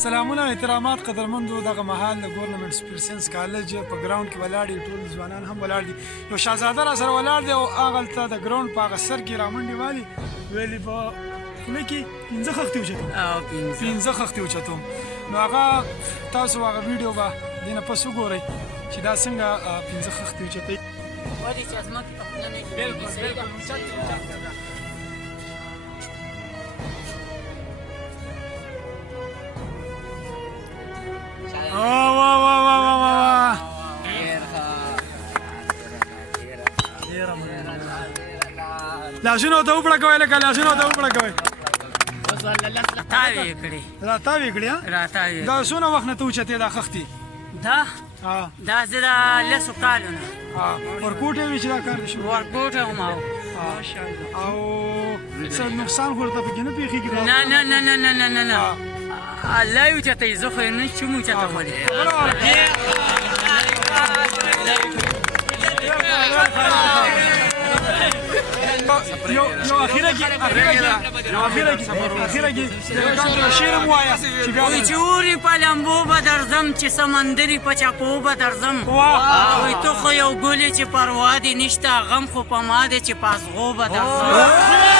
سلامونه احترامات قدرمندو دغه مهال د ګورنمنټ سپیرسنس کالج په ګراوند کې ولاړ دي ټول ځوانان هم ولاړ دي یو شهزاده را سره ولاړ دی او هغلته د ګراوند په هغه سر کې رامنډې والي ویلې په خوله کې پنځه خښتې اوچتوم پنځه خښتې اوچتوم نو هغه تاسو هغه ویډیو به دې نه پس وګورئ چې دا څنګه پنځه خښتې اوچتوي ولې چې ځمکې په خوله نه کېږي لاسونه ورته وپړکوئ لکه لاسونه ورته وپړکوئ راتاوې کړې راتاوې کړې راتاوې دا څونه وخت نه ته اوچتې دا خښتې دا زه د لسو کالو نه ورکوټ یې وي چې دا کار دې شروع ورکوټ هم او څه نقصان خو ورته پکې نه پېښېږي نه نه نه نه نه نه نه الله یې اوچتوي زه خو یې نه شم اوچتولی یو اخیره کې شعر هم ووایه وایي چې اوري په لمبو به درځم چې سمندري په چپو به درځم وایي ته خو یو ګل یې چې پروا دې نشته غم خو په ما دی چې په ازغو به درځم